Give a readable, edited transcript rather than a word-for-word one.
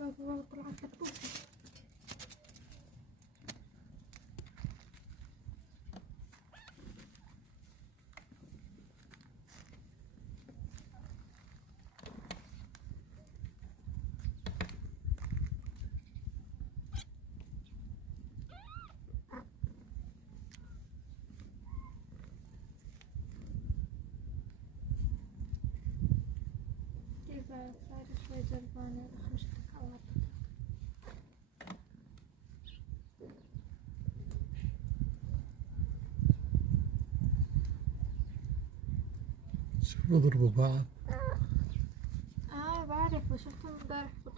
طلعت لك. صار شوي جربانة خمسة حوالي. شوفوا ضربوا بعض. بعرف، شفتهم امبارح